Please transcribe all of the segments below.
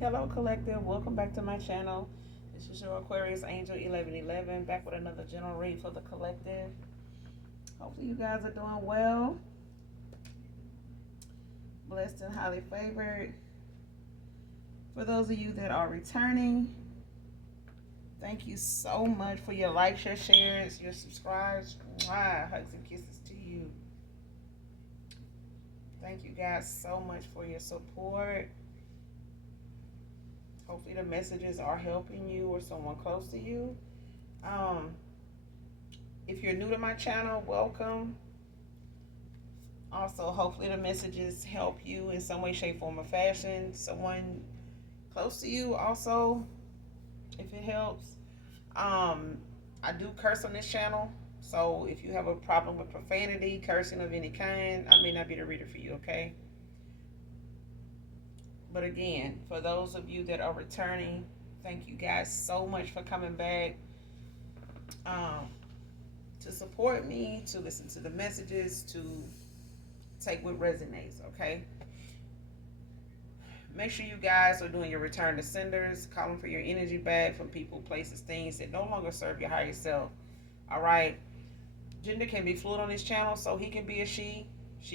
Hello, collective. Welcome back to my channel. This is your Aquarius Angel 1111, back with another general read for the collective. Hopefully, you guys are doing well, blessed and highly favored. For those of you that are returning, thank you so much for your likes, your shares, your subscribes. Mwah, hugs and kisses to you. Thank you guys so much for your support. Hopefully, the messages are helping you or someone close to you. Um, if you're new to my channel, welcome. Also, hopefully the messages help you in some way, shape, form, or fashion. Someone close to you also, if it helps. Um, I do curse on this channel. So if you have a problem with profanity, cursing of any kind, I may not be the reader for you, okay? But again, for those of you that are returning, thank you guys so much for coming back um, to support me, to listen to the messages, to take what resonates, okay? Make sure you guys are doing your return to senders, calling for your energy back from people, places, things that no longer serve your higher self. All right. Gender can be fluid on this channel, so he can be a she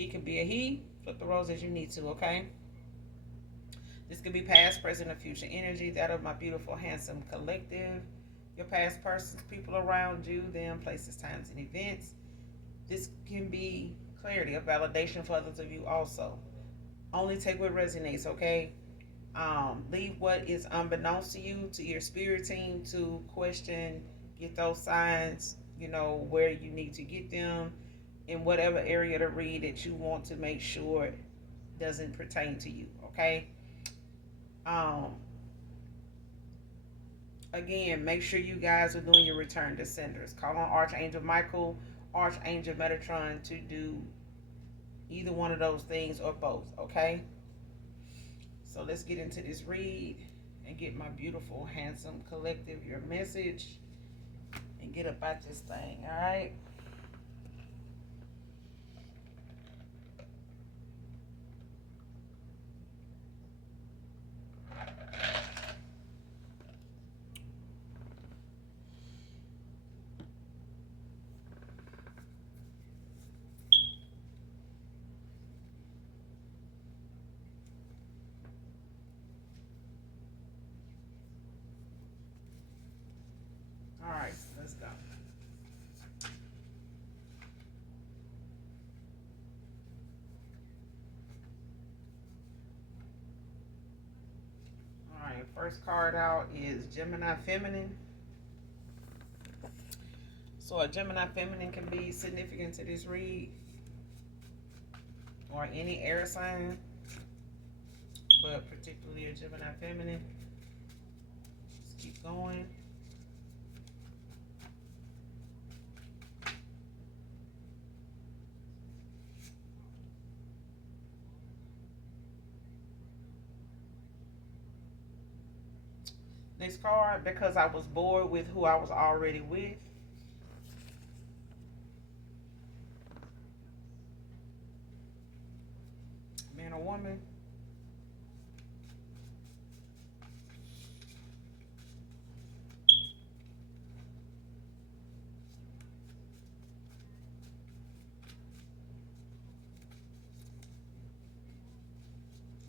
can be a he. Flip the roles as you need to, okay? This could be past, present, or future energy. That of my beautiful, handsome collective. Your past persons, people around you, them, places, times, and events. This can be clarity, a validation for others of you also. Only take what resonates, okay? Leave what is unbeknownst to you, to your spirit team, to question, get those signs, where you need to get them in whatever area to read that you want to make sure doesn't pertain to you, okay? Um, Again, make sure you guys are doing your return to senders. Call on Archangel Michael, Archangel Metatron to do either one of those things or both, okay? So let's get into this read and get my beautiful, handsome collective your message and get about this thing, all right? All right, let's go. All right, first card out is Gemini Feminine. So a Gemini Feminine can be significant to this read or any air sign, but particularly a Gemini Feminine. Let's keep going. Next card, because I was bored with who I was already with. Man or woman.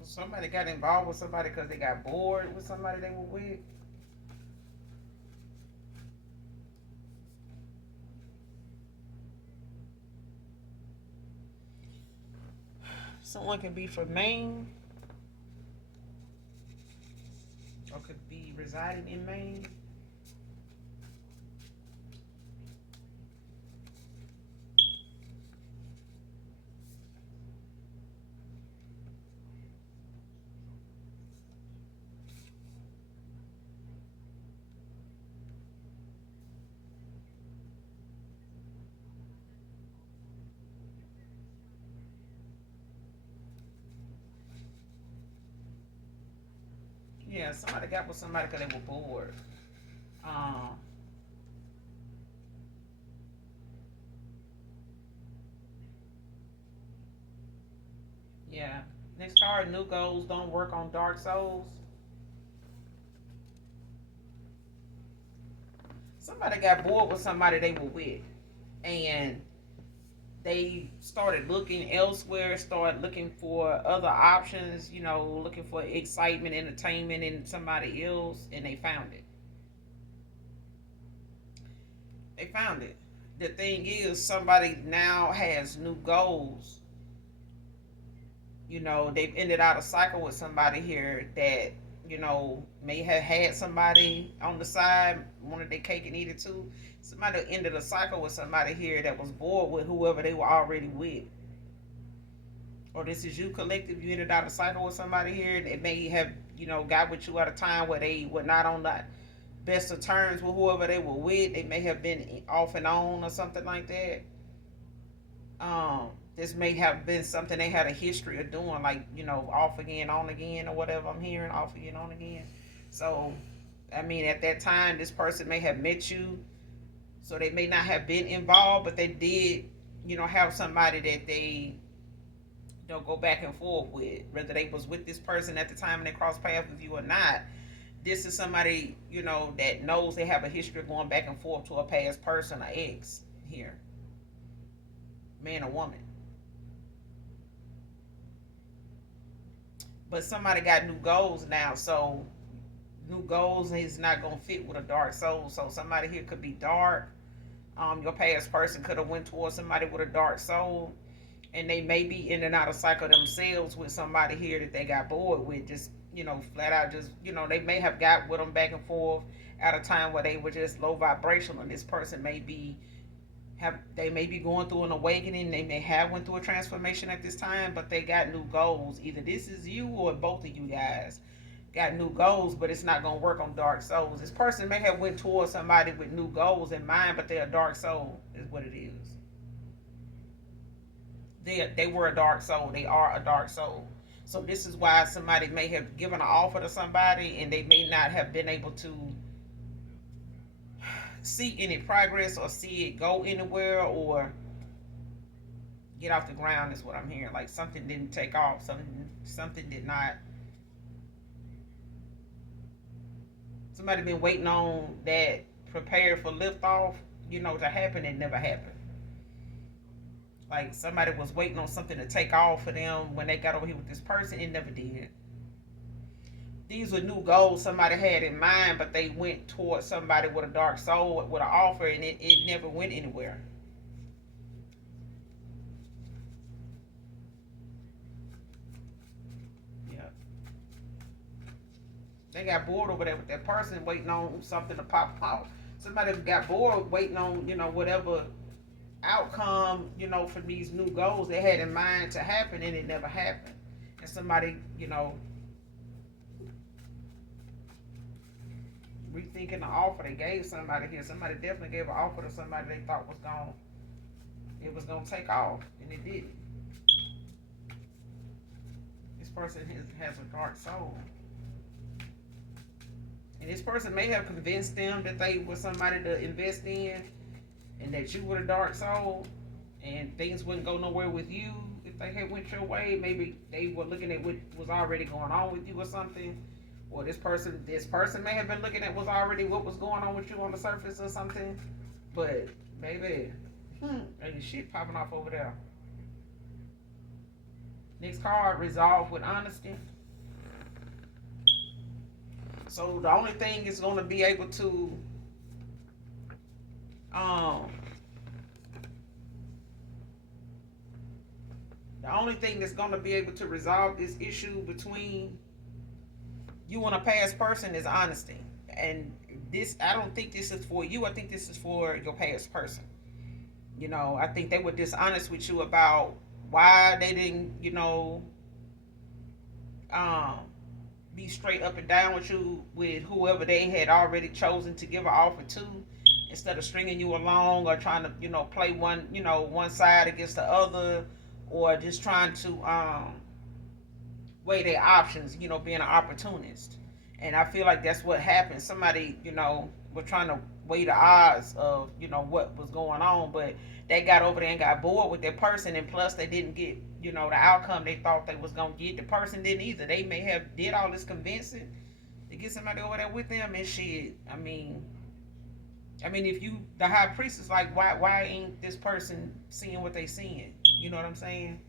Somebody got involved with somebody because they got bored with somebody they were with. Someone could be from Maine or could be residing in Maine. Yeah, somebody got with somebody because they were bored. Um, yeah. Next card, new goals don't work on dark souls. Somebody got bored with somebody they were with, and they started looking elsewhere, started looking for other options, looking for excitement, entertainment in somebody else, and they found it. They found it. The thing is, somebody now has new goals. They've ended out a cycle with somebody here that, may have had somebody on the side, wanted their cake and eat it too. Somebody ended a cycle with somebody here that was bored with whoever they were already with. Or this is you collective, you ended out a cycle with somebody here that may have, got with you at a time where they were not on the best of terms with whoever they were with. They may have been off and on or something like that. This may have been something they had a history of doing, like, off again, on again, or whatever I'm hearing, off again, on again. So, I mean, at that time, this person may have met you, so they may not have been involved, but they did, have somebody that they don't go back and forth with, whether they was with this person at the time and they crossed paths with you or not. This is somebody, that knows they have a history of going back and forth to a past person, or ex here, man or woman. But somebody got new goals now, so new goals is not gonna fit with a dark soul. So somebody here could be dark. Your past person could have went towards somebody with a dark soul, and they may be in and out of cycle themselves with somebody here that they got bored with. Just, flat out, just, they may have got with them back and forth at a time where they were just low vibrational, and this person may be they may be going through an awakening. They may have went through a transformation at this time, but they got new goals. Either this is you or both of you guys got new goals, but it's not gonna work on dark souls. This person may have went towards somebody with new goals in mind, but they're a dark soul, is what it is. They were a dark soul. They are a dark soul. So this is why somebody may have given an offer to somebody, and they may not have been able to see any progress or see it go anywhere or get off the ground, is what I'm hearing. Like something didn't take off. Something did not. Somebody been waiting on that, prepared for liftoff, to happen. It never happened. Like somebody was waiting on something to take off for them when they got over here with this person. It never did. These were new goals somebody had in mind, but they went towards somebody with a dark soul with an offer, and it never went anywhere. Yeah. They got bored over there with that person waiting on something to pop out. Somebody got bored waiting on, whatever outcome, for these new goals they had in mind to happen, and it never happened. And somebody, rethinking the offer they gave somebody here. Somebody definitely gave an offer to somebody they thought it was gonna take off, and it didn't. This person has a dark soul. And this person may have convinced them that they were somebody to invest in, and that you were a dark soul, and things wouldn't go nowhere with you if they had went your way. Maybe they were looking at what was already going on with you or something. Or this person may have been looking at what was going on with you on the surface or something. But baby, ain't shit popping off over there. Next card, resolve with honesty. So the only thing is going to be able to the only thing that's going to be able to resolve this issue between you and a past person is honesty. And this, I don't think this is for you. I think this is for your past person. I think they were dishonest with you about why they didn't, um, be straight up and down with you with whoever they had already chosen to give an offer to, instead of stringing you along or trying to, play one side against the other, or just trying to weigh their options, being an opportunist. And I feel like that's what happened. Somebody, was trying to weigh the odds of, what was going on, but they got over there and got bored with their person, and plus they didn't get, the outcome they thought they was gonna get. The person didn't either. They may have did all this convincing to get somebody over there with them, and shit. I mean, I mean, if you, the high priest is like, why ain't this person seeing what they seeing? You know what I'm saying?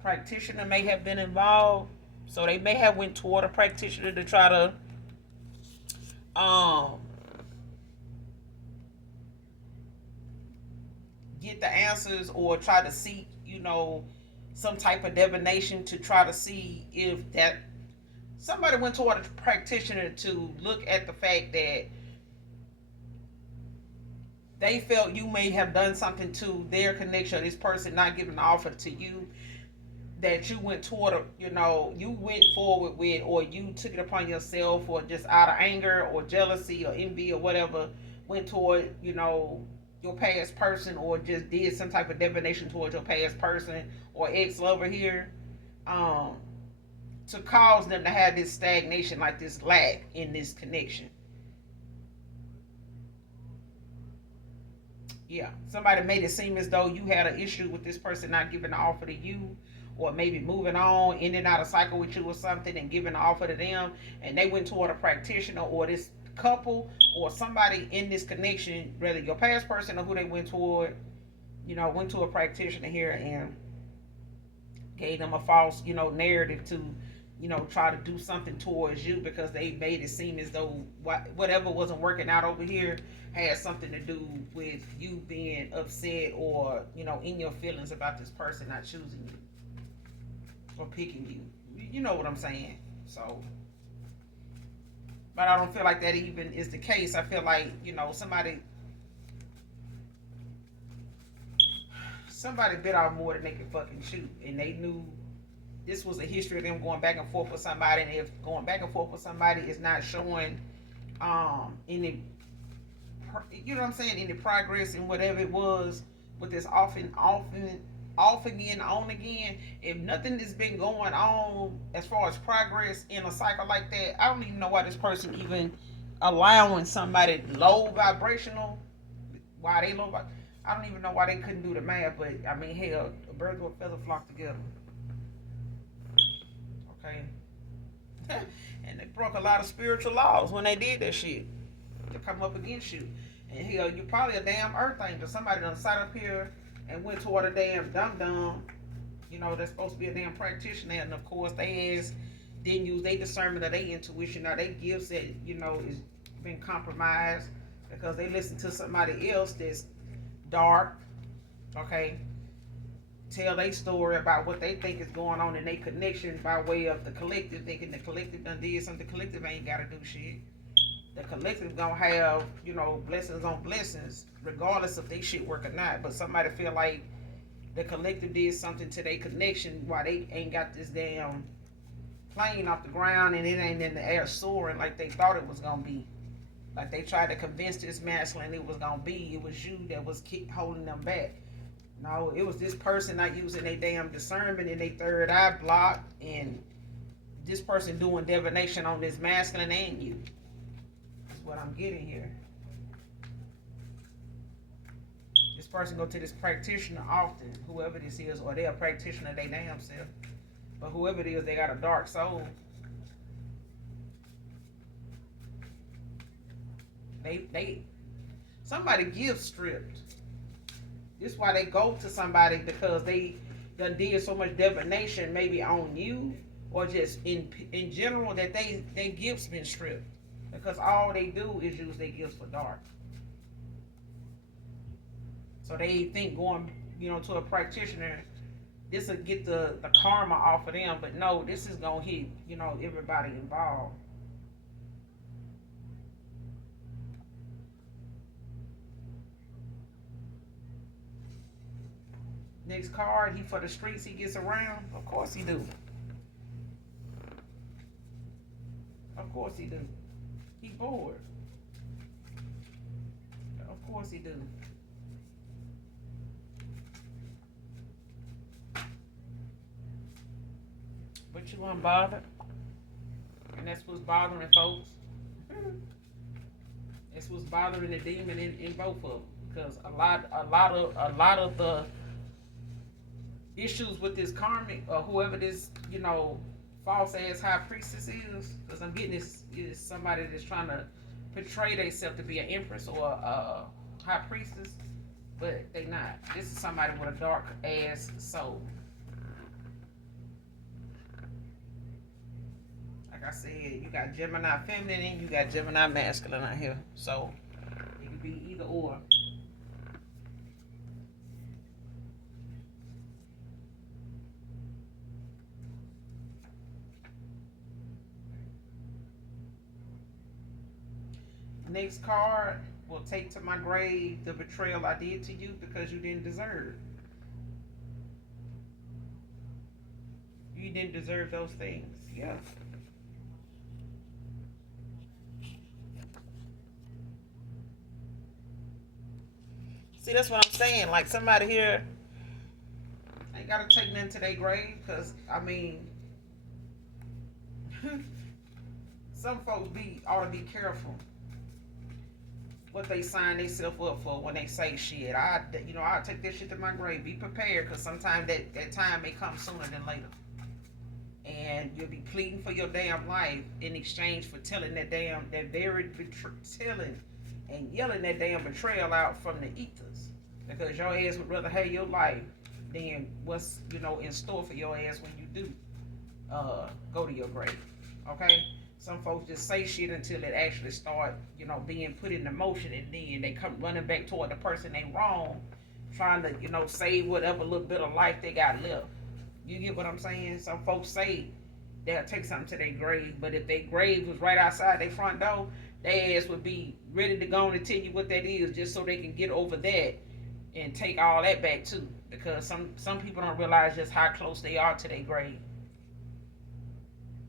Practitioner may have been involved, so they may have went toward a practitioner to try to um get the answers or try to seek, some type of divination to try to see if that somebody went toward a practitioner to look at the fact that they felt you may have done something to their connection, this person not giving the offer to you, that you went toward you went forward with, or you took it upon yourself, or just out of anger or jealousy or envy or whatever, went toward, your past person, or just did some type of divination towards your past person or ex-lover here, um, to cause them to have this stagnation, like this lack in this connection. Yeah, somebody made it seem as though you had an issue with this person not giving the offer to you, or maybe moving on, ending out a cycle with you or something, and giving the offer to them, and they went toward a practitioner or this couple or somebody in this connection, whether your past person or who they went toward, went to a practitioner here and gave them a false, narrative to, try to do something towards you, because they made it seem as though whatever wasn't working out over here had something to do with you being upset, or, in your feelings about this person not choosing you or picking you. You know what I'm saying? So, but I don't feel like that even is the case. I feel like, somebody bit off more than they could fucking chew, and they knew this was a history of them going back and forth with somebody, and if going back and forth with somebody is not showing any, you know what I'm saying, any progress in whatever it was with this off again, on again, if nothing has been going on as far as progress in a cycle like that, I don't even know why this person even allowing somebody low vibrational, why they low. I don't even know why they couldn't do the math, but I mean, hell, a bird with a feather flock together. Okay. And they broke a lot of spiritual laws when they did that shit to come up against you. And hell, you probably a damn earth angel. Somebody done sat up here and went toward a damn dum dum. That's supposed to be a damn practitioner, and of course they didn't use their discernment or their intuition or their gifts that, is been compromised because they listened to somebody else that's dark, okay, tell their story about what they think is going on in their connection by way of the collective, thinking the collective done did something. The collective ain't gotta do shit. The collective gonna have, blessings on blessings, regardless if they shit work or not. But somebody feel like the collective did something to their connection while they ain't got this damn plane off the ground, and it ain't in the air soaring like they thought it was gonna be. Like they tried to convince this masculine it was gonna be. It was you that was keep holding them back. No, it was this person not using their damn discernment and their third eye blocked, and this person doing divination on this masculine and you. That's what I'm getting here. This person go to this practitioner often, whoever this is, or they're a practitioner they damn self. But whoever it is, they got a dark soul. They somebody gives stripped. This is why they go to somebody, because they done did so much divination, maybe on you or just in general, that they gifts been stripped, because all they do is use their gifts for dark. So they think going, to a practitioner, this will get the karma off of them, but no, this is gonna hit, everybody involved. Next card, he for the streets, he gets around. Of course he do. Of course he do. He bored. Of course he do. But you unbothered. And that's what's bothering folks. That's what's bothering the demon in both of them. Because a lot of the issues with this karmic, or whoever this, false ass high priestess is, because I'm getting this is somebody that's trying to portray themselves to be an empress or a high priestess, but they not. This is somebody with a dark ass soul. Like I said, you got Gemini feminine and you got Gemini masculine out here. So it could be either or. Next card will take to my grave the betrayal I did to you because you didn't deserve. You didn't deserve those things. Yeah. See, that's what I'm saying. Like somebody here ain't gotta take nothing to their grave, cause I mean, some folks ought to be careful what they sign themselves up for when they say shit. I take this shit to my grave. Be prepared, cause sometimes that time may come sooner than later, and you'll be pleading for your damn life in exchange for telling telling and yelling that damn betrayal out from the ethers, because your ass would rather have your life than what's in store for your ass when you do go to your grave. Okay. Some folks just say shit until it actually start, being put into motion, and then they come running back toward the person they wrong, trying to, save whatever little bit of life they got left. You get what I'm saying? Some folks say they'll take something to their grave, but if their grave was right outside their front door, their ass would be ready to go on and tell you what that is, just so they can get over that and take all that back too. Because some people don't realize just how close they are to their grave,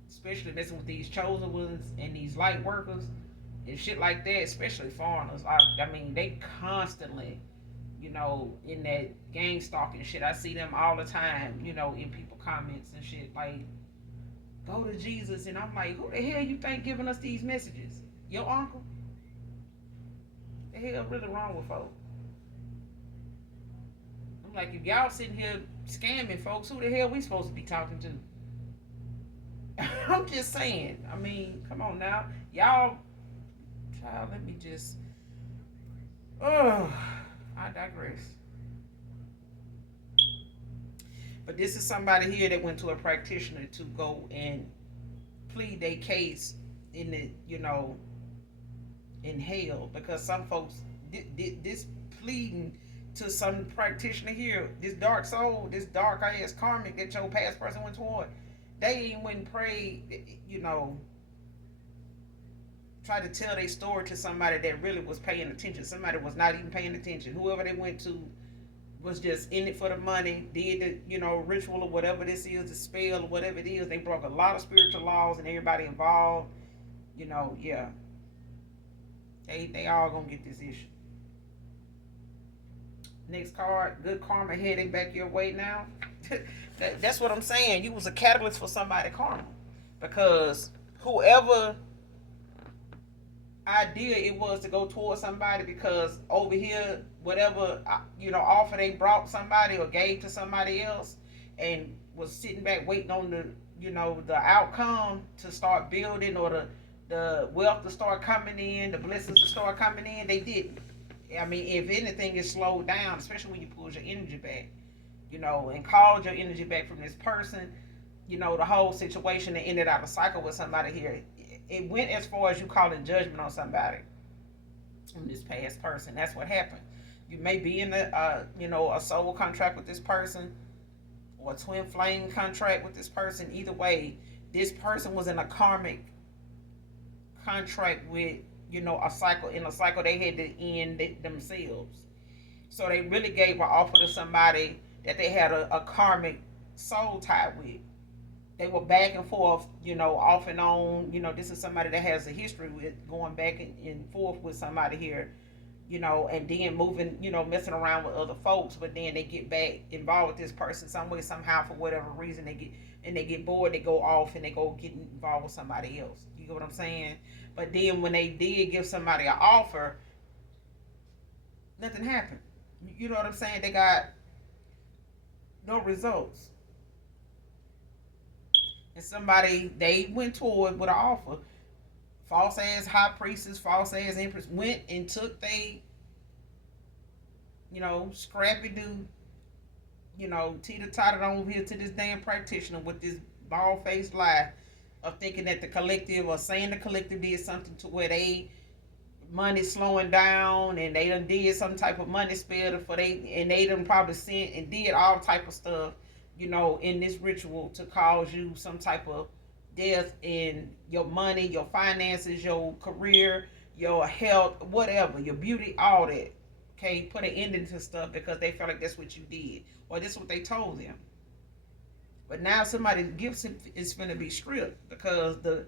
especially messing with these chosen ones and these light workers and shit like that, especially foreigners. I mean, they constantly, in that gang stalking shit. I see them all the time, in people comments and shit like, go to Jesus. And I'm like, who the hell you think giving us these messages? Your uncle? The hell really wrong with folks? I'm like, if y'all sitting here scamming folks, who the hell we supposed to be talking to? I'm just saying. I mean, come on now. Y'all, child, let me just. Oh, I digress. But this is somebody here that went to a practitioner to go and plead their case in the, in hell. Because some folks, this pleading to some practitioner here, this dark soul, this dark ass karmic that your past person went toward, they ain't went and prayed, try to tell their story to somebody that really was paying attention. Somebody was not even paying attention. Whoever they went to was just in it for the money, did the, ritual or whatever this is, the spell or whatever it is. They broke a lot of spiritual laws and everybody involved, yeah. They all gonna get this issue. Next card, good karma heading back your way now. That's what I'm saying. You was a catalyst for somebody's karma, because whoever idea it was to go towards somebody, because over here, whatever offer they brought somebody or gave to somebody else, and was sitting back waiting on the outcome to start building, or the wealth to start coming in, the blessings to start coming in, they didn't. I mean, if anything, is slowed down, especially when you pull your energy back, and called your energy back from this person, the whole situation, and ended out a cycle with somebody here. It went as far as you calling judgment on somebody, on this past person. That's what happened. You may be in a soul contract with this person, or a twin flame contract with this person. Either way, this person was in a karmic contract with, a cycle. In a cycle, they had to end it themselves. So they really gave an offer to somebody that they had a karmic soul tie with. They were back and forth, off and on. This is somebody that has a history with going back and forth with somebody here, and then moving, messing around with other folks. But then they get back involved with this person some way, somehow, for whatever reason. They get bored, they go off and they go get involved with somebody else. You get what I'm saying? But then when they did give somebody an offer, nothing happened. You know what I'm saying? They got no results. And somebody they went toward with an offer false ass high priestess, false ass empress went and took they, scrappy dude, teeter-totted on here to this damn practitioner with this bald-faced lie of thinking that the collective or saying the collective did something to where they money slowing down and they done did some type of money spell for they and they done probably sent and did all type of stuff, in this ritual to cause you some type of death in your money, your finances, your career, your health, whatever, your beauty, all that. Okay, put an ending to stuff because they felt like that's what you did or this is what they told them. But now somebody's gifts is going to be stripped because the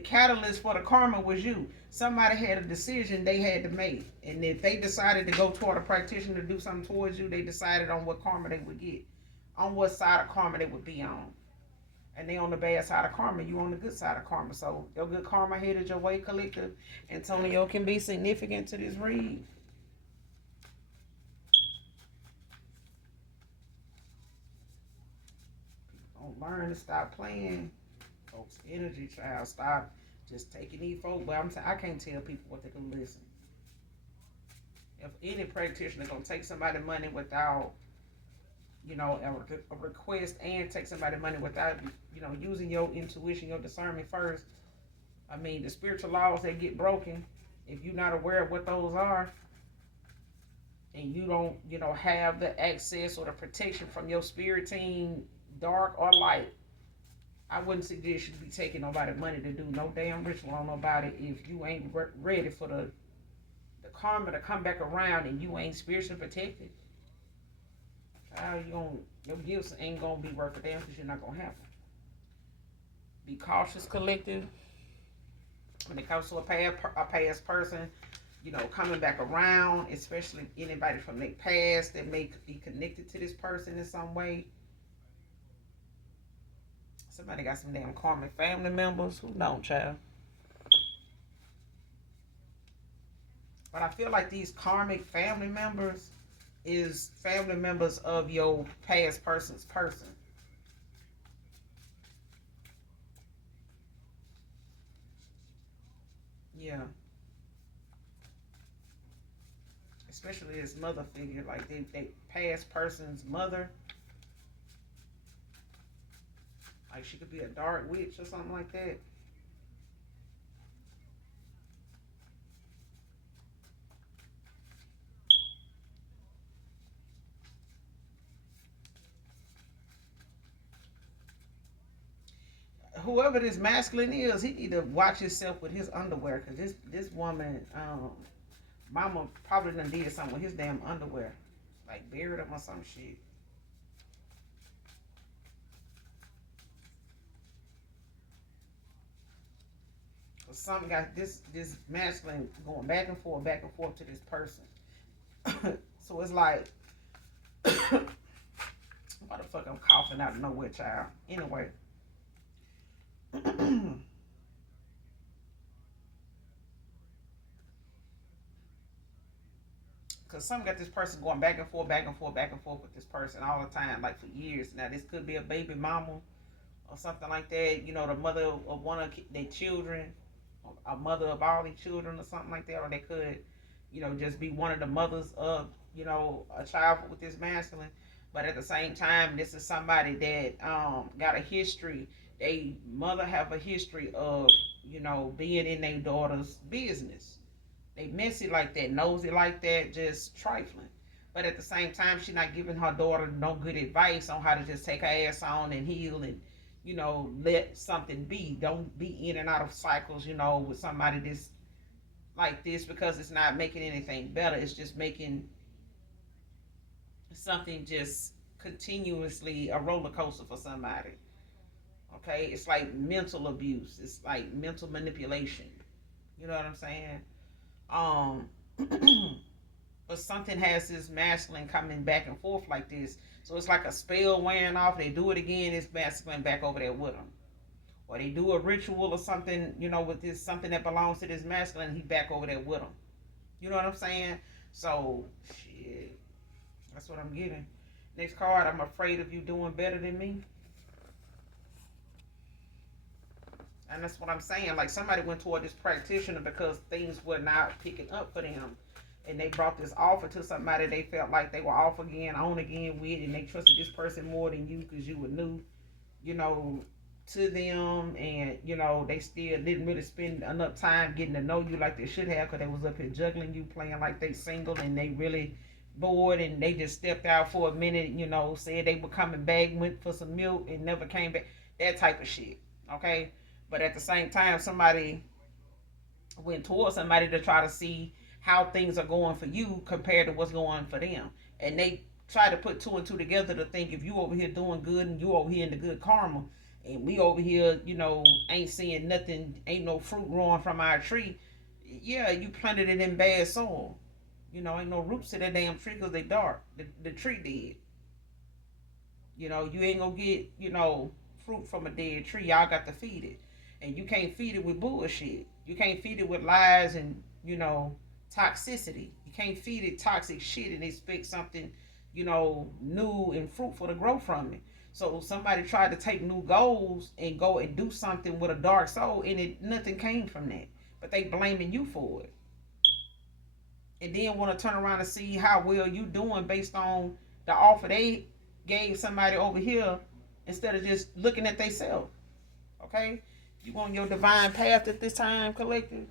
catalyst for the karma was you. Somebody had a decision they had to make, and if they decided to go toward a practitioner to do something towards you, they decided on what karma they would get, on what side of karma they would be on. And they on the bad side of karma, you on the good side of karma. So your good karma headed your way, collective. Antonio can be significant to this read. Don't learn to stop playing, folks. Energy, child. Stop just taking these folks. But I can't tell people what they can listen. If any practitioner gonna take somebody money without, a request and take somebody money without, using your intuition, your discernment first. I mean, the spiritual laws that get broken, if you're not aware of what those are, and you don't, have the access or the protection from your spirit team, dark or light, I wouldn't suggest you be taking nobody money to do no damn ritual on nobody if you ain't ready for the karma to come back around and you ain't spiritually protected. Your gifts ain't gonna be worth a damn because you're not gonna have them. Be cautious, collective. When it comes to a past person, coming back around, especially anybody from their past that may be connected to this person in some way. Somebody got some damn karmic family members. Who don't, child? But I feel like these karmic family members is family members of your past person's person. Yeah. Especially his mother figure, like they past person's mother. Like she could be a dark witch or something like that. Whoever this masculine is, he need to watch himself with his underwear because this woman, mama probably done did something with his damn underwear, like buried him or some shit. Cause something got this masculine going back and forth to this person. So it's like, why the fuck I'm coughing out of nowhere, child? Anyway, because some got this person going back and forth, back and forth, back and forth with this person all the time, like for years. Now this could be a baby mama or something like that. The mother of one of their children, a mother of all their children, or something like that. Or they could, just be one of the mothers of, a child with this masculine. But at the same time, this is somebody that got a history. They mother have a history of, being in their daughter's business. They messy like that, nosy like that, just trifling. But at the same time, she not giving her daughter no good advice on how to just take her ass on and heal and, let something be. Don't be in and out of cycles, with somebody this like this because it's not making anything better. It's just making something just continuously a roller coaster for somebody. Okay, it's like mental abuse. It's like mental manipulation. You know what I'm saying? Um, but something has this masculine coming back and forth like this. So it's like a spell wearing off. They do it again. It's masculine back over there with them. Or they do a ritual or something, with this something that belongs to this masculine. He back over there with them. You know what I'm saying? So shit, that's what I'm getting. Next card. I'm afraid of you doing better than me. And that's what I'm saying. Like somebody went toward this practitioner because things were not picking up for them. And they brought this offer to somebody they felt like they were off again, on again with, and they trusted this person more than you because you were new, you know, to them. And, they still didn't really spend enough time getting to know you like they should have because they was up here juggling you, playing like they single and they really bored and they just stepped out for a minute, said they were coming back, went for some milk and never came back. That type of shit. Okay? But at the same time, somebody went towards somebody to try to see how things are going for you compared to what's going for them. And they try to put two and two together to think if you over here doing good and you over here in the good karma and we over here, ain't seeing nothing, ain't no fruit growing from our tree. Yeah, you planted it in bad soil. Ain't no roots to that damn tree because they dark. The tree dead. You ain't gonna get, fruit from a dead tree. Y'all got to feed it. And you can't feed it with bullshit. You can't feed it with lies and, toxicity. You can't feed it toxic shit and expect something, new and fruitful to grow from it. So somebody tried to take new goals and go and do something with a dark soul and nothing came from that. But they blaming you for it. And then want to turn around and see how well you doing based on the offer they gave somebody over here instead of just looking at themselves. Okay? You on your divine path at this time, collective?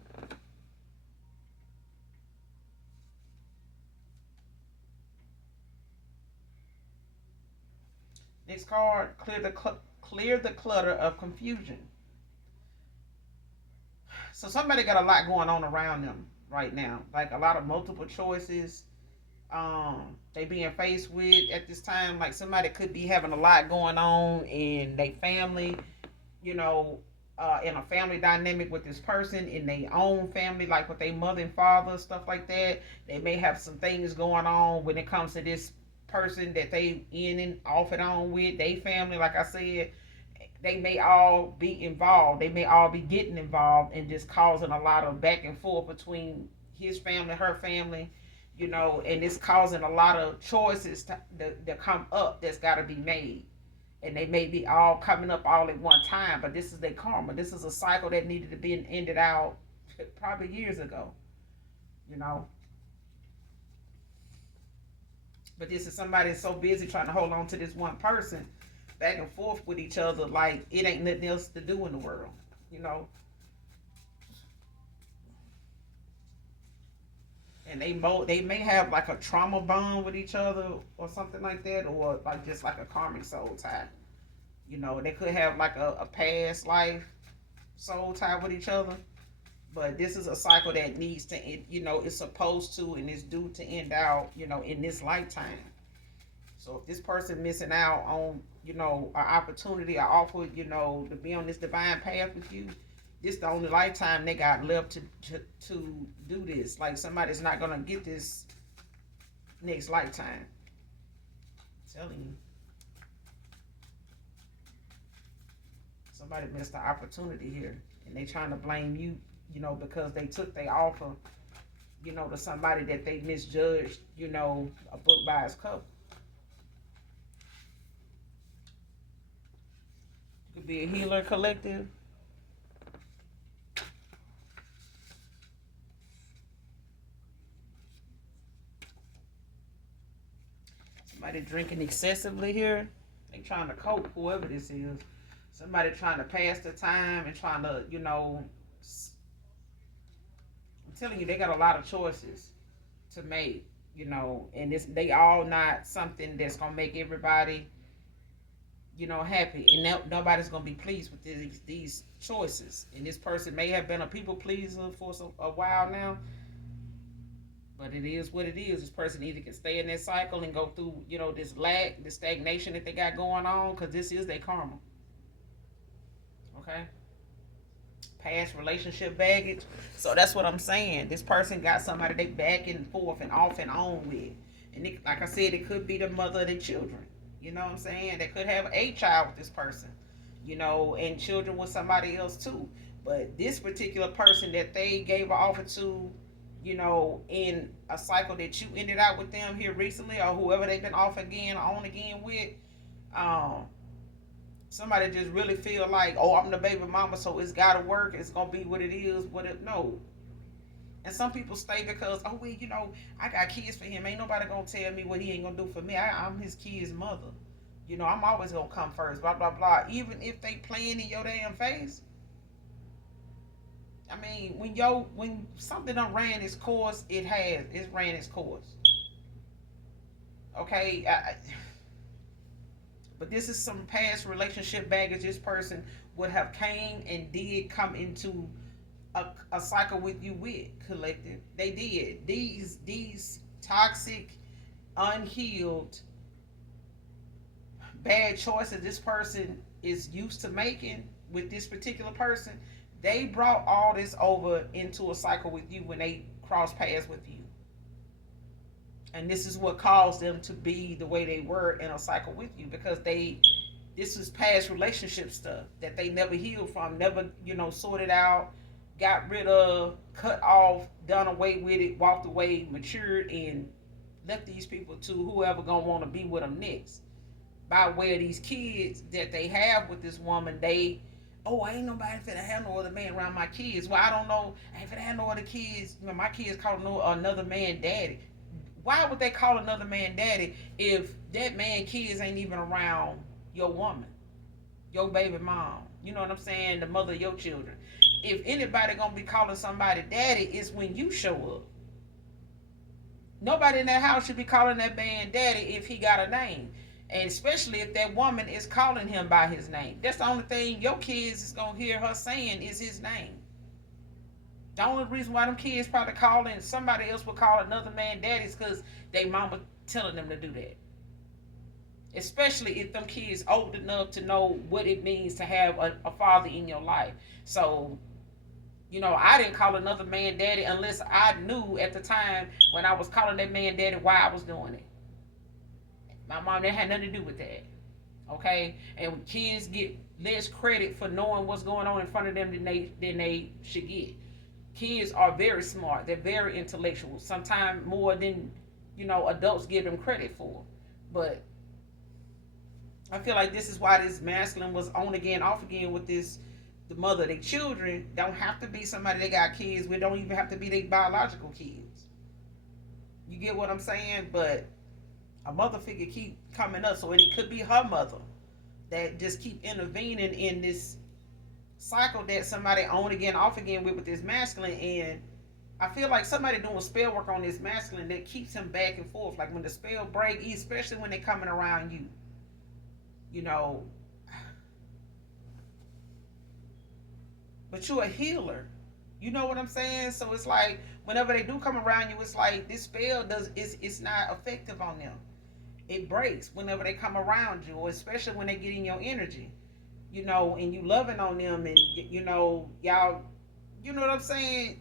Next card, clear the clutter of confusion. So somebody got a lot going on around them right now, like a lot of multiple choices. They being faced with at this time, like somebody could be having a lot going on in their family, you know, in a family dynamic with this person, in their own family, like with their mother and father, stuff like that. They may have some things going on when it comes to this person that they in and off and on with, their family, like I said. They may all be involved. They may all be getting involved and just causing a lot of back and forth between his family, her family, and it's causing a lot of choices to come up that's got to be made. And they may be all coming up all at one time, but this is their karma. This is a cycle that needed to be ended out probably years ago, you know. But this is somebody that's so busy trying to hold on to this one person back and forth with each other like it ain't nothing else to do in the world, you know. And they may have like a trauma bond with each other or something like that, or like just like a karmic soul tie. They could have like a past life soul tie with each other. But this is a cycle that needs to end, it's supposed to and is due to end out, in this lifetime. So if this person missing out on, an opportunity, an offer, to be on this divine path with you, this the only lifetime they got left to do this. Like somebody's not gonna get this next lifetime. I'm telling you. Somebody missed the opportunity here. And they trying to blame you, because they took their offer, to somebody that they misjudged, a book by its cover. Could be a healer collective. Somebody drinking excessively here. They trying to cope, whoever this is. Somebody trying to pass the time and trying to, I'm telling you, they got a lot of choices to make, and they all not something that's gonna make everybody, happy, and nobody's gonna be pleased with these choices. And this person may have been a people pleaser for a while now, but it is what it is. This person either can stay in that cycle and go through, this lack, this stagnation that they got going on, because this is their karma. Okay. Past relationship baggage. So that's what I'm saying. This person got somebody they back and forth and off and on with. And like I said, it could be the mother of their children. You know what I'm saying? They could have a child with this person, and children with somebody else too. But this particular person that they gave an offer to, in a cycle that you ended out with them here recently, or whoever they've been off again or on again with, um, Somebody just really feel like, oh, I'm the baby mama, so it's gotta work. It's gonna be what it is. What it no. And some people stay because, oh, well, I got kids for him. Ain't nobody gonna tell me what he ain't gonna do for me. I'm his kid's mother. I'm always gonna come first. Blah blah blah. Even if they playing in your damn face. I mean, when something done ran its course, it's ran its course. Okay, but this is some past relationship baggage this person would have came and did come into a cycle with you with, collective. They did. These toxic, unhealed, bad choices this person is used to making with this particular person, they brought all this over into a cycle with you when they cross paths with you. And this is what caused them to be the way they were in a cycle with you, because this is past relationship stuff that they never healed from, never, sorted out, got rid of, cut off, done away with it, walked away, matured, and left these people to whoever gonna want to be with them next. By way of these kids that they have with this woman, I ain't nobody finna have no other man around my kids. Well, I don't know. I ain't finna have no other kids. My kids call another man daddy. Why would they call another man daddy if that man kids ain't even around your woman, your baby mom? You know what I'm saying? The mother of your children. If anybody gonna be calling somebody daddy, it's when you show up. Nobody in that house should be calling that man daddy if he got a name. And especially if that woman is calling him by his name. That's the only thing your kids is gonna hear her saying is his name. The only reason why them kids probably calling somebody else will call another man daddy is because they mama telling them to do that. Especially if them kids old enough to know what it means to have a father in your life. So, I didn't call another man daddy unless I knew at the time when I was calling that man daddy why I was doing it. My mom didn't have nothing to do with that. Okay? And kids get less credit for knowing what's going on in front of them than they should get. Kids are very smart. They're very intellectual. Sometimes more than, adults give them credit for. But I feel like this is why this masculine was on again, off again with the mother of their children. Don't have to be somebody they got kids with. Don't even have to be their biological kids. You get what I'm saying? But a mother figure keep coming up, so it could be her mother that just keep intervening in this cycle that somebody on again, off again with this masculine. And I feel like somebody doing spell work on this masculine that keeps him back and forth. Like when the spell break, especially when they coming around you, but you're a healer. You know what I'm saying? So it's like whenever they do come around you, it's like this spell it's not effective on them. It breaks whenever they come around you, or especially when they get in your energy, and you loving on them, and y'all, you know what I'm saying?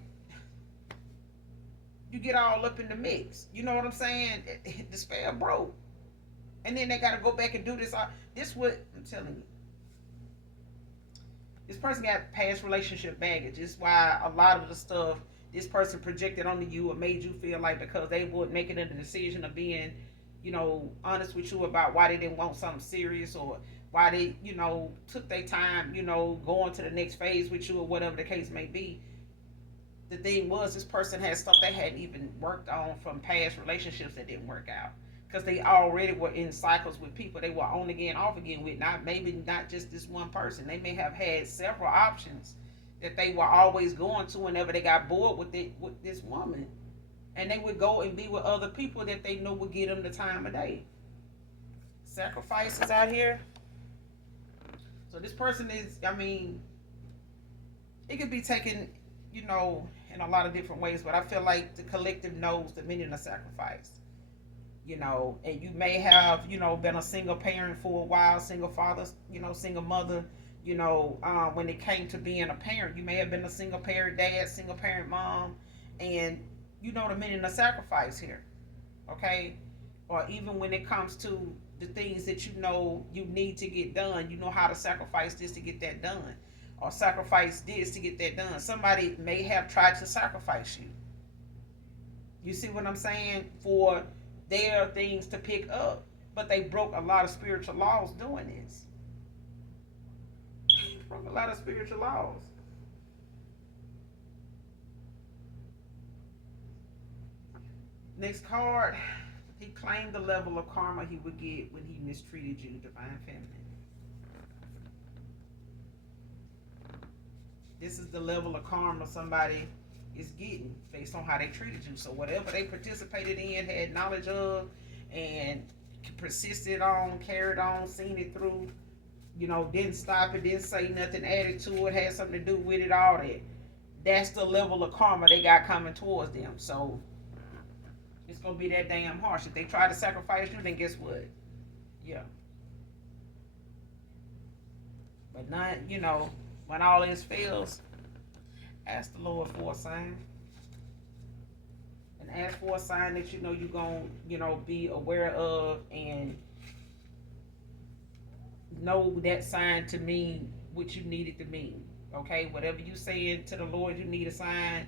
You get all up in the mix. You know what I'm saying? The spell broke, and then they got to go back and do this. This what I'm telling you. This person got past relationship baggage. This is why a lot of the stuff this person projected onto you or made you feel like, because they weren't making a decision of being, honest with you about why they didn't want something serious, or why they, took their time, going to the next phase with you, or whatever the case may be. The thing was, this person had stuff they hadn't even worked on from past relationships that didn't work out, because they already were in cycles with people they were on again, off again with. Not just this one person. They may have had several options that they were always going to whenever they got bored with this woman, and they would go and be with other people that they knew would get them the time of day. Sacrifices out here. So this person is, it could be taken, in a lot of different ways, but I feel like the collective knows the meaning of sacrifice. And you may have, been a single parent for a while, single father, single mother, when it came to being a parent, you may have been a single parent dad, single parent mom, and you know the meaning of sacrifice here, okay? Or even when it comes to the things that you need to get done, you know how to sacrifice this to get that done, or sacrifice this to get that done. Somebody may have tried to sacrifice you. You see what I'm saying? For their things to pick up, but they broke a lot of spiritual laws doing this. broke a lot of spiritual laws. Next card, he claimed the level of karma he would get when he mistreated you, Divine Feminine. This is the level of karma somebody is getting based on how they treated you. So whatever they participated in, had knowledge of, and persisted on, carried on, seen it through, didn't stop it, didn't say nothing, added to it, had something to do with it, all that. That's the level of karma they got coming towards them. So it's gonna be that damn harsh. If they try to sacrifice you, then guess what? Yeah. But not, when all this fails, ask the Lord for a sign. And ask for a sign that you're gonna, be aware of and know that sign to mean what you need it to mean. Okay? Whatever you saying to the Lord you need a sign,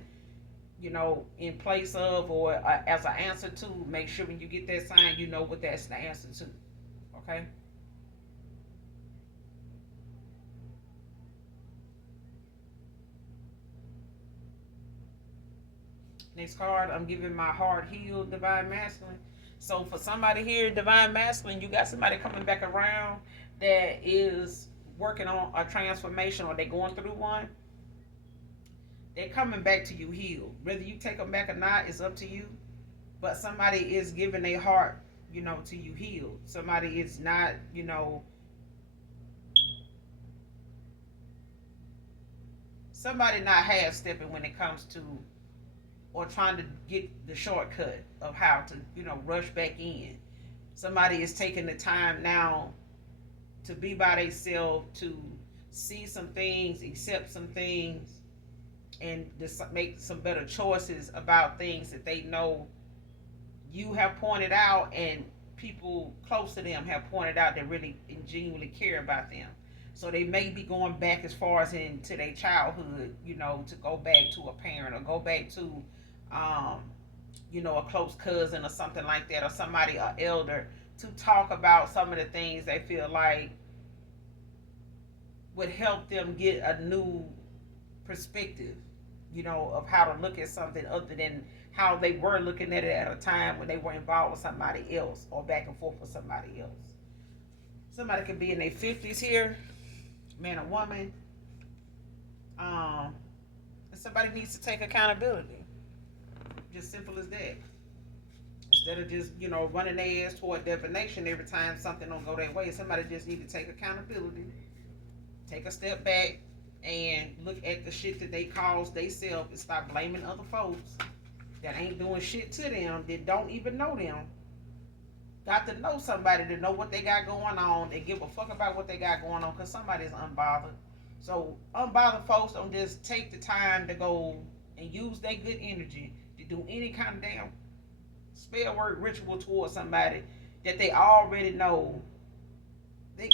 in place of or as an answer to, make sure when you get that sign, you know what that's the answer to. Okay? Next card, I'm giving my heart healed, Divine Masculine. So for somebody here, Divine Masculine, you got somebody coming back around that is working on a transformation or they going through one. They're coming back to you healed. Whether you take them back or not, it's up to you. But somebody is giving their heart, to you healed. Somebody is not, somebody not half stepping when it comes to or trying to get the shortcut of how to, rush back in. Somebody is taking the time now to be by themselves, to see some things, accept some things, and just make some better choices about things that they know you have pointed out and people close to them have pointed out that really and genuinely care about them. So they may be going back as far as into their childhood, to go back to a parent or go back to um, a close cousin or something like that, or somebody, an elder, to talk about some of the things they feel like would help them get a new perspective, of how to look at something other than how they were looking at it at a time when they were involved with somebody else or back and forth with somebody else. Somebody could be in their 50s here, man or woman. And somebody needs to take accountability. Just simple as that. Instead of just, running their ass toward divination every time something don't go their way, somebody just need to take accountability, take a step back, and look at the shit that they caused themselves and stop blaming other folks that ain't doing shit to them, that don't even know them. Got to know somebody to know what they got going on and give a fuck about what they got going on, because somebody's unbothered. So unbothered folks don't just take the time to go and use their good energy to do any kind of damn spell work ritual towards somebody that they already know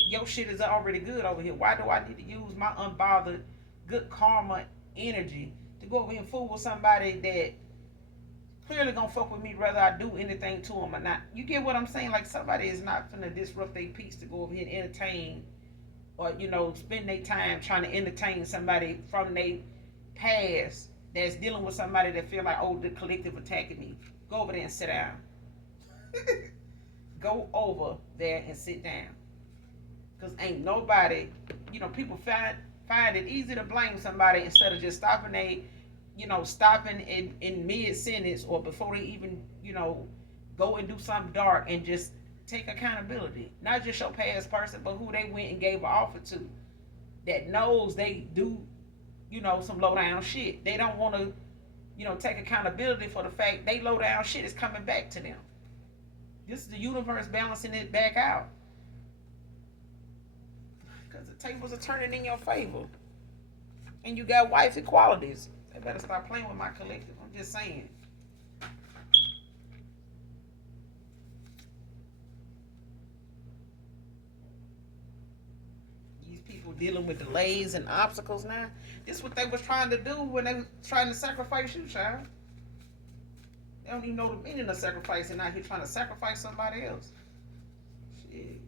your shit is already good over here. Why do I need to use my unbothered good karma energy to go over here and fool with somebody that clearly gonna fuck with me whether I do anything to them or not? You get what I'm saying? Like, somebody is not finna disrupt their peace to go over here and entertain or spend their time trying to entertain somebody from their past that's dealing with somebody that feel like, oh, the collective attacking me. Go over there and sit down. Go over there and sit down. Because ain't nobody, people find it easy to blame somebody instead of just stopping in mid-sentence or before they even, go and do something dark and just take accountability. Not just your past person, but who they went and gave an offer to that knows they do, some low-down shit. They don't want to, take accountability for the fact they low-down shit is coming back to them. This is the universe balancing it back out. Because the tables are turning in your favor. And you got wifey qualities. They better stop playing with my collective. I'm just saying. These people dealing with delays and obstacles now. This is what they was trying to do when they was trying to sacrifice you, child. They don't even know the meaning of sacrificing out here trying to sacrifice somebody else. Shit.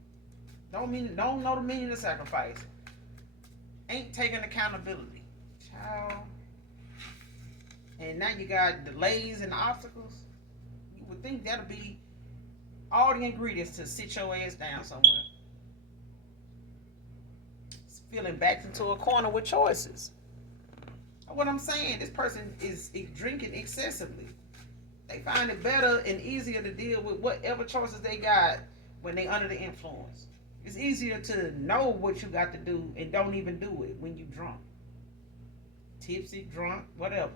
Don't know the meaning of sacrifice. Ain't taking accountability. Child. And now you got delays and obstacles. You would think that'll be all the ingredients to sit your ass down somewhere. It's feeling backed into a corner with choices. What I'm saying, this person is drinking excessively. They find it better and easier to deal with whatever choices they got when they under the influence. It's easier to know what you got to do and don't even do it when you drunk, tipsy, drunk, whatever.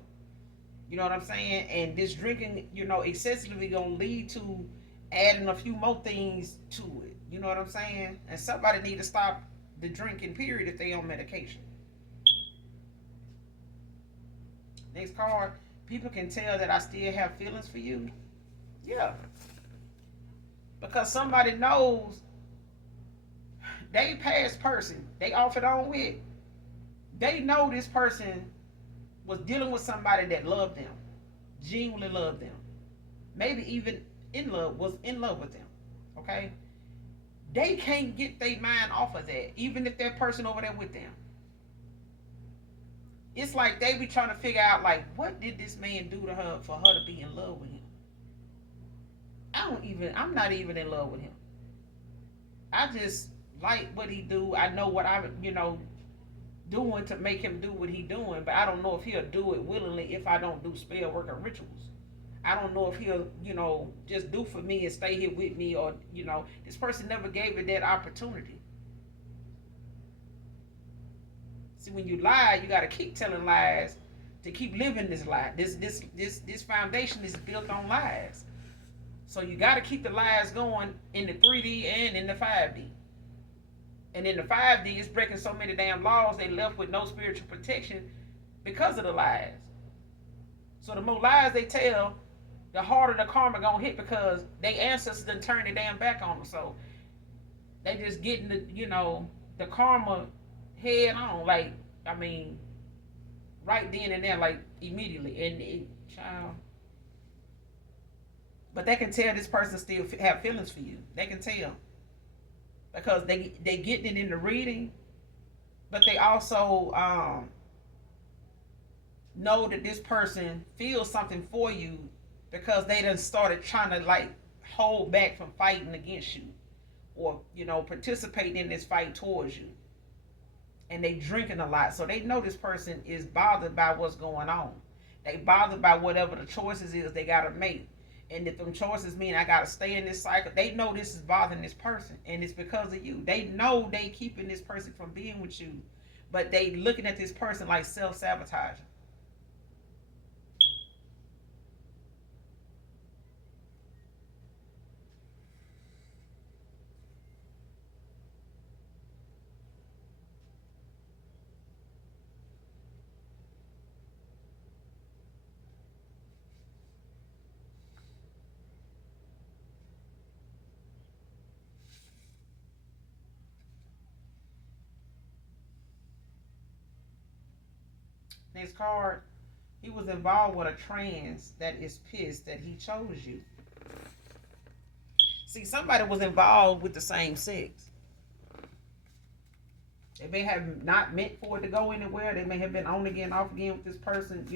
You know what I'm saying? And this drinking, excessively gonna lead to adding a few more things to it. You know what I'm saying? And somebody need to stop the drinking period if they on medication. Next card. People can tell that I still have feelings for you. Yeah. Because somebody knows they past person they offered on with. They know this person was dealing with somebody that loved them, genuinely loved them. Maybe even was in love with them. Okay? They can't get their mind off of that, even if that person over there with them. It's like they be trying to figure out, like, what did this man do to her for her to be in love with him? I'm not even in love with him. I just like what he do. I know what doing to make him do what he doing, but I don't know if he'll do it willingly if I don't do spell work or rituals. I don't know if he'll, just do for me and stay here with me, or, this person never gave it that opportunity. See, when you lie, you got to keep telling lies to keep living this lie. This foundation is built on lies. So you got to keep the lies going in the 3D and in the 5D. And in the 5D, it's breaking so many damn laws, they left with no spiritual protection because of the lies. So the more lies they tell, the harder the karma gonna hit, because they ancestors done turned their damn back on them. So they just getting the karma head on, like, I mean, right then and there, like, immediately. And child, but they can tell this person still have feelings for you. They can tell because they getting it in the reading, but they also know that this person feels something for you because they done started trying to, like, hold back from fighting against you, or participating in this fight towards you. And they drinking a lot, so they know this person is bothered by what's going on. They bothered by whatever the choices is they gotta make. And if them choices mean I gotta stay in this cycle, they know this is bothering this person, and it's because of you. They know they keeping this person from being with you, but they looking at this person like self-sabotaging. Next card. He was involved with a trans that is pissed that he chose you. See, somebody was involved with the same sex. They may have not meant for it to go anywhere. They may have been on again, off again with this person,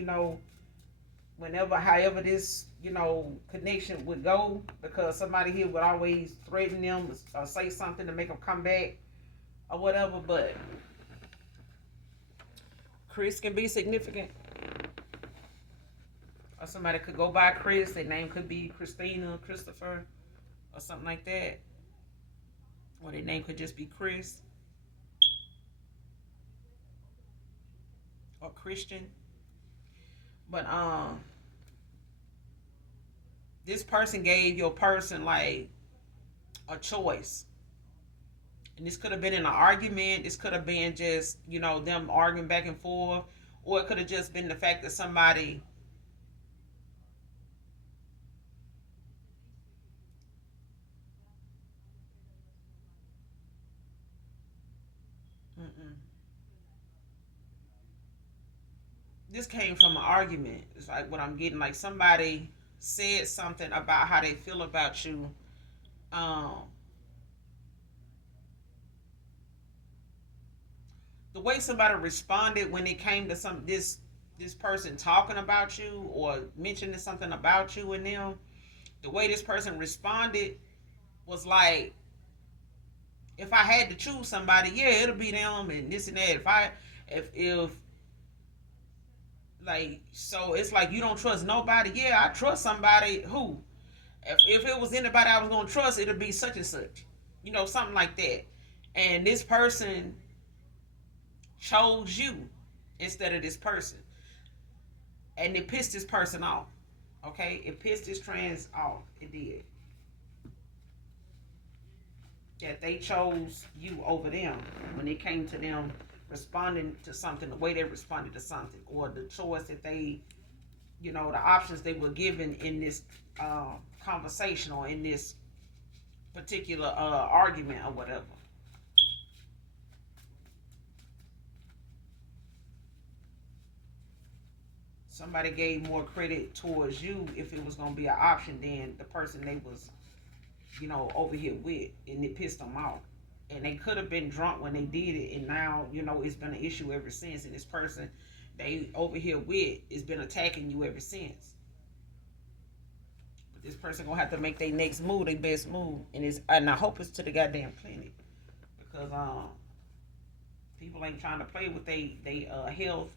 whenever, however this, connection would go, because somebody here would always threaten them or say something to make them come back or whatever. But Chris can be significant. Or somebody could go by Chris. Their name could be Christina, Christopher, or something like that. Or their name could just be Chris or Christian. But this person gave your person, like, a choice. And this could have been in an argument. This could have been just, them arguing back and forth. Or it could have just been the fact that somebody mm-mm. This came from an argument. It's like what I'm getting, like somebody said something about how they feel about you. Um, the way somebody responded when it came to some this person talking about you or mentioning something about you and them, the way this person responded was like, if I had to choose somebody, yeah, it'll be them and this and that. If like, so it's like you don't trust nobody. Yeah, I trust somebody who, if it was anybody I was gonna trust, it'll be such and such, something like that. And this person chose you instead of this person, and it pissed this person off. Okay, it pissed this trans off. It did that they chose you over them when it came to them responding to something, the way they responded to something, or the choice that they, the options they were given in this conversation or in this particular argument or whatever. Somebody gave more credit towards you if it was going to be an option than the person they was, over here with, and it pissed them off. And they could have been drunk when they did it, and now, it's been an issue ever since. And this person they over here with has been attacking you ever since. But this person gonna have to make their next move, their best move, and I hope it's to the goddamn clinic, because people ain't trying to play with they health,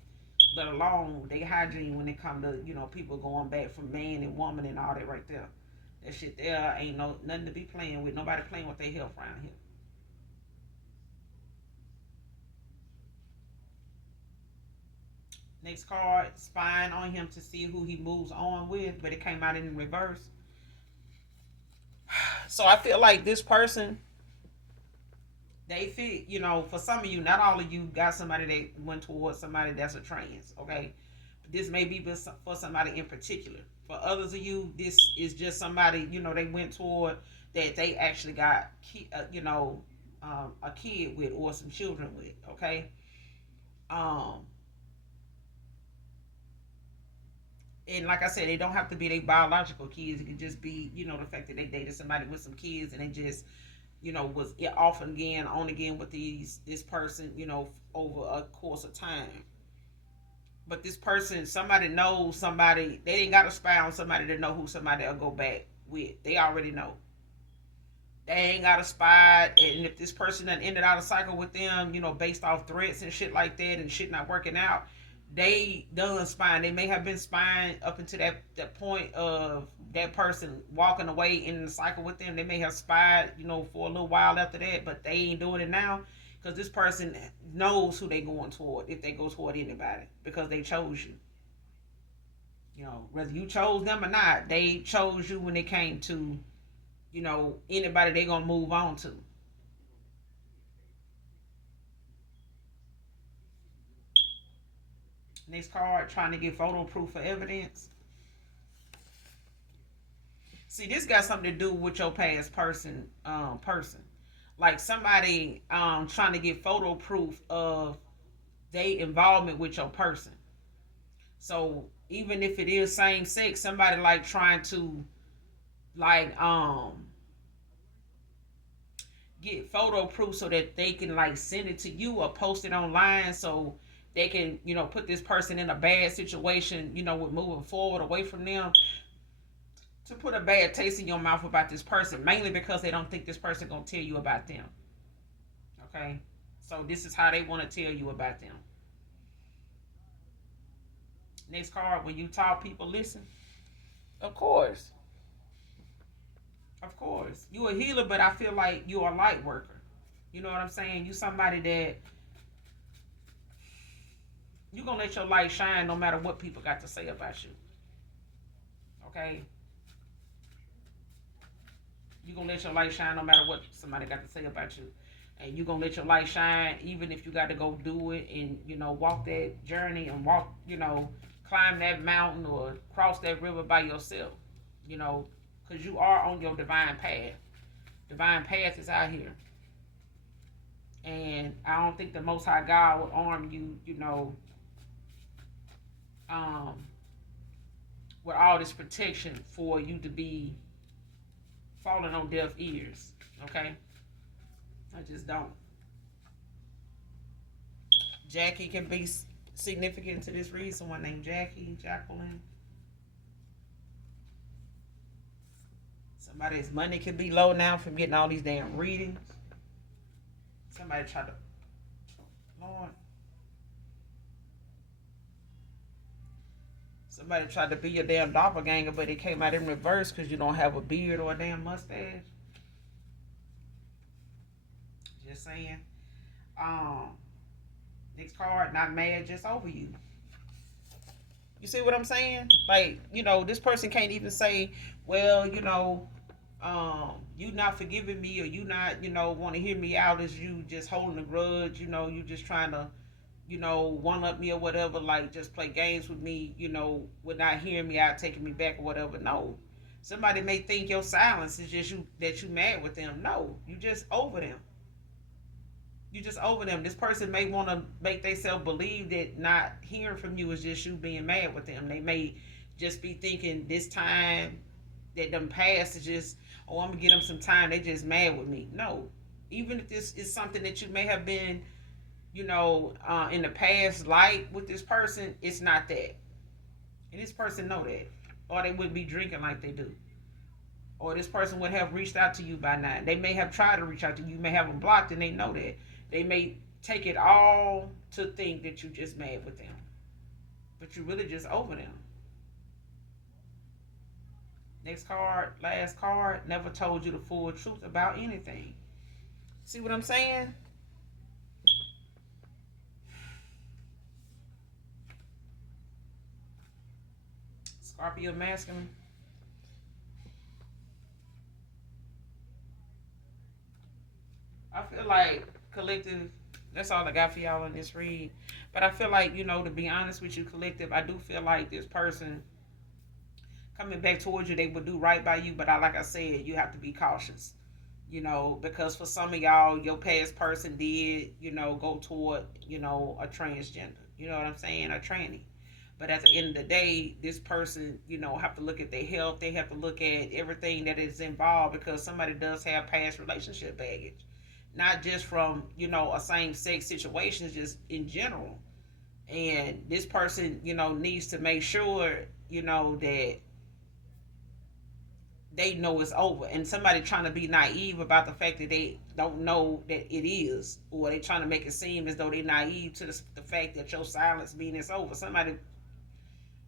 let alone they hygiene when it come to people going back from man and woman and all that right there. That shit there ain't nothing to be playing with. Nobody playing with their health around here. Next card, spying on him to see who he moves on with, but it came out in reverse. So I feel like this person, they fit, for some of you, not all of you got somebody that went towards somebody that's a trans, okay? But this may be for somebody in particular. For others of you, this is just somebody, they went toward that they actually got, a kid with or some children with, okay? Um, and like I said, they don't have to be their biological kids. It could just be, the fact that they dated somebody with some kids and they just, was off again, on again with this person, over a course of time. But this person, somebody knows somebody. They ain't got to spy on somebody to know who somebody will go back with. They already know. They ain't got to spy. And if this person done ended out a cycle with them, based off threats and shit like that and shit not working out, they done spying. They may have been spying up until that point of that person walking away in the cycle with them. They may have spied, for a little while after that, but they ain't doing it now because this person knows who they going toward if they go toward anybody because they chose you. Whether you chose them or not, they chose you when it came to, anybody they gonna move on to. Next card, trying to get photo proof for evidence. See, this got something to do with your past person. Like somebody trying to get photo proof of their involvement with your person. So even if it is same sex, somebody like trying to like get photo proof so that they can like send it to you or post it online so they can, put this person in a bad situation, with moving forward away from them, to put a bad taste in your mouth about this person, mainly because they don't think this person gonna tell you about them. Okay, so this is how they want to tell you about them. Next card, when you talk, people listen. Of course, of course, you a healer, but I feel like you are a light worker. You know what I'm saying? You somebody that you gonna let your light shine no matter what people got to say about you. Okay, you gonna let your light shine no matter what somebody got to say about you, and you gonna let your light shine even if you got to go do it and walk that journey and walk, climb that mountain or cross that river by yourself. You know, because you are on your divine path. Divine path is out here, and I don't think the Most High God will arm you, um, with all this protection for you to be falling on deaf ears. Okay, I just don't. Jackie can be significant to this read. Someone named Jacqueline. Somebody's money could be low now from getting all these damn readings. Somebody tried to, Lord, somebody tried to be your damn doppelganger, but it came out in reverse because you don't have a beard or a damn mustache. Just saying. Um, Next card, not mad, just over you. You see what I'm saying? Like, this person can't even say, well, you not forgiving me, or you not, want to hear me out, as you just holding a grudge, you just trying to, one up me or whatever, like just play games with me, with not hearing me out, taking me back or whatever. No. Somebody may think your silence is just you, that you mad with them. No, you just over them. You just over them. This person may want to make themselves believe that not hearing from you is just you being mad with them. They may just be thinking this time that them past is just, oh, I'm gonna get them some time. They just mad with me. No, even if this is something that you may have been, in the past, like with this person, it's not that. And this person know that, or they wouldn't be drinking like they do, or this person would have reached out to you by now. They may have tried to reach out to you. You may have them blocked, and they know that. They may take it all to think that you just mad with them, but you really just over them. Next card, last card, never told you the full truth about anything. See what I'm saying? Scorpio masculine. I feel like collective, that's all I got for y'all in this read. But I feel like, to be honest with you, collective, I do feel like this person coming back towards you, they would do right by you. But like I said, you have to be cautious, because for some of y'all, your past person did, go toward, a transgender. You know what I'm saying? A tranny. But at the end of the day, this person, have to look at their health. They have to look at everything that is involved, because somebody does have past relationship baggage, not just from, a same sex situation, just in general. And this person, needs to make sure, that they know it's over. And somebody trying to be naive about the fact that they don't know that it is, or they trying to make it seem as though they're naive to the fact that your silence means it's over. Somebody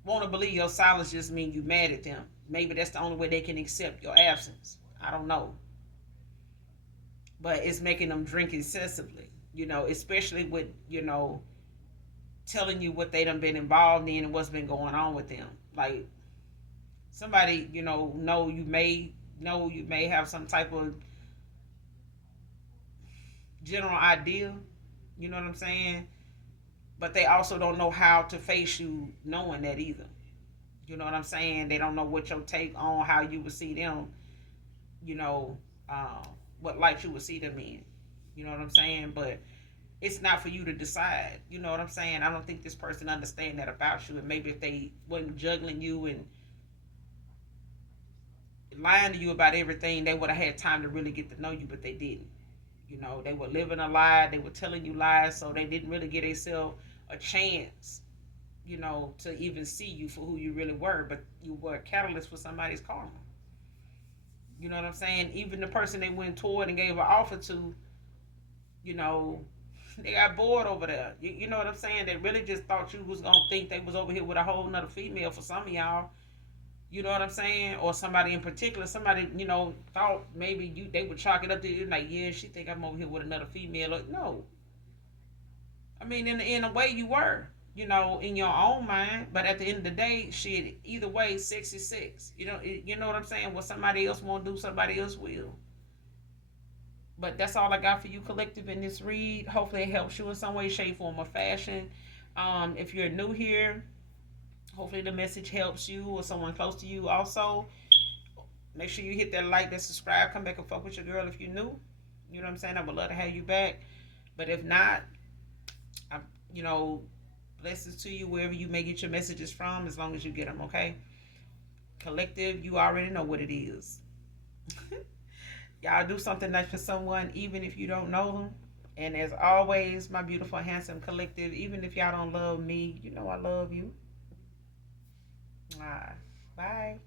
want to believe your silence just means you mad at them. Maybe that's the only way they can accept your absence. I don't know. But it's making them drink excessively, especially with, telling you what they done been involved in and what's been going on with them. Like, somebody, know you may have some type of general idea, you know what I'm saying? But they also don't know how to face you knowing that either. You know what I'm saying? They don't know what your take on how you would see them, you know, um, what light you would see them in. You know what I'm saying? But it's not for you to decide. You know what I'm saying? I don't think this person understand that about you. And maybe if they wasn't juggling you and lying to you about everything, they would have had time to really get to know you, but they didn't. They were living a lie. They were telling you lies, so they didn't really get themselves a chance, to even see you for who you really were. But you were a catalyst for somebody's karma. You know what I'm saying? Even the person they went toward and gave an offer to, you know, they got bored over there. You know what I'm saying? They really just thought you was gonna think they was over here with a whole nother female for some of y'all. You know what I'm saying? Or somebody in particular, somebody, thought maybe they would chalk it up to you like, yeah, she think I'm over here with another female. Like, no. I mean, in a way you were, in your own mind. But at the end of the day, shit, either way, sex is sex. You know what I'm saying? What somebody else won't do, somebody else will. But that's all I got for you, collective, in this read. Hopefully it helps you in some way, shape, form, or fashion. If you're new here, hopefully the message helps you or someone close to you. Also, make sure you hit that like, that subscribe, come back and fuck with your girl if you're new. You know what I'm saying? I would love to have you back. But if not, I, you know, blessings to you wherever you may get your messages from, as long as you get them, okay? Collective, you already know what it is. Y'all do something nice for someone, even if you don't know them, And as always, my beautiful, handsome collective, even if y'all don't love me, you know I love you. Ah, bye.